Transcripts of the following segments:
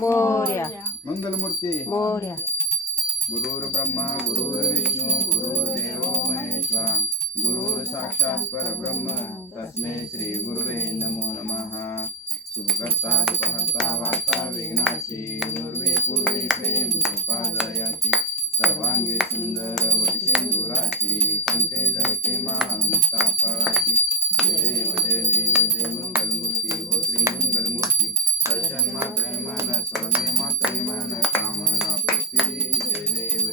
मोरया मंगलमूर्ती मोरया. गुरुर्ब्रह्मा गुरुर्विष्णू गुरुर्देव महेश्वरा गुरुर साक्षात परब्रह्म तस्मै श्री गुरुवे नमो नमः. शुभकर्ता दुःखहर्ता वार्ता विघ्नाची गुरुवे पूर्वे प्रेम कृपा दयाची सर्वांगी सुंदर वटशेंदुराची कंठे जळके माळ मुक्ता फळाची. जय देव जय मंगलमूर्ती हो श्री मंगलमूर्ती. दर्शन मात्रे मन स्वर्णे मात्रे मन कामना पूर्ती. जय देव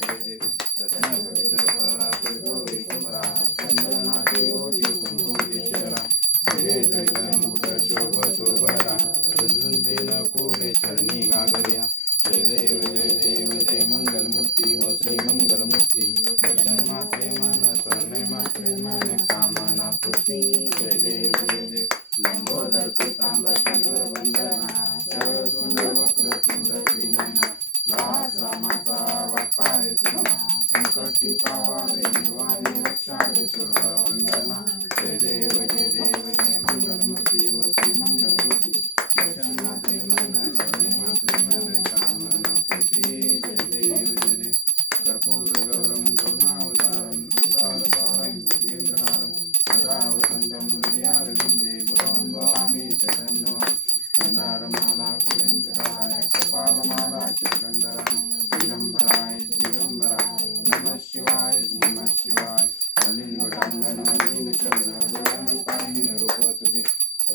रत्न कवित परात गौरी कुमरा चंदनाची ओटी कुंकुमेश्वरा. जय जय मुकुट शोभतो बरा झुंझुनते नकुले चरणी गागरिया. जय देव जय मंगलमूर्ती हो श्री मंगलमूर्ती. दर्शन मात्रे मन स्वर्णे मात्रे मन कामना पूर्ती. जय देव लंबोदर पीतांबर कनवर वंदना सर्व सुंदर वक्र तुंड त्रिनयना. दास रामाचा वाटपाय सुना संकष्टी पावावे निर्वाणी रक्षावे सुरवर वंदना. जय देव जय मंगलमूर्ती हो श्री मंगलमूर्ती. दर्शन मात्रे मन स्वर्णे मात्रे मन कामना पूर्ती. जय देव कर्पूर गौरम करुणावतारम संसारसारम भुजगेंद्रहारम सदा वसंतम हृदयारविंदे भवं भवामि शरणं. मंदारमाला कुवेंकटाय कपालमाला चित्रकंदराय दिगंबराय दिगंबराय नमः शिवाय नमः शिवाय. अलिंगोटांगण अलीन चंद्र डोळ्यान पाहिन रूप तुझे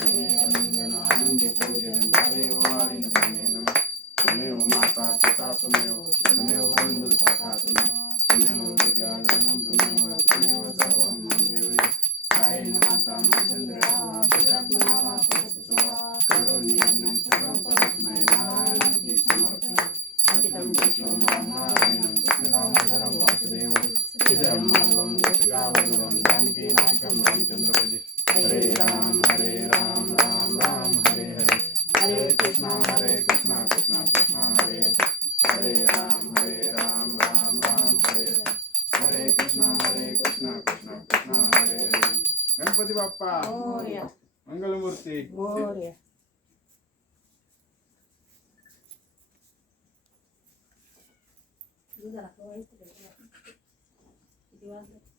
अलिंगन आनंदी पूजन भावे वाळी नमः नमः. त्वमेव माता पिता त्वमेव बंधु सखा त्वमेव विद्याधनं त्वमेव सर्वं मम देवदेव. कायेन माता चंद्रया प्रजात्मना करोनीयं सर्वं परस्मै नारायणेति समर्पयामि. अच्युतं केशवं नारायणं कृष्णदामोदरं वासुदेवं श्रीधरं माधवं गोपिकावल्लभं जानकीनायकं रामचन्द्रपदे. हरे राम राम राम हरे हरे. हरे कृष्णा कृष्णा कृष्णा हरे हरे. राम राम हरे हरे कृष्णा कृष्णा कृष्णा हरे हरे. गणपती बाप्पा मोरया मंगलमूर्ती मोरया. किती वाजले?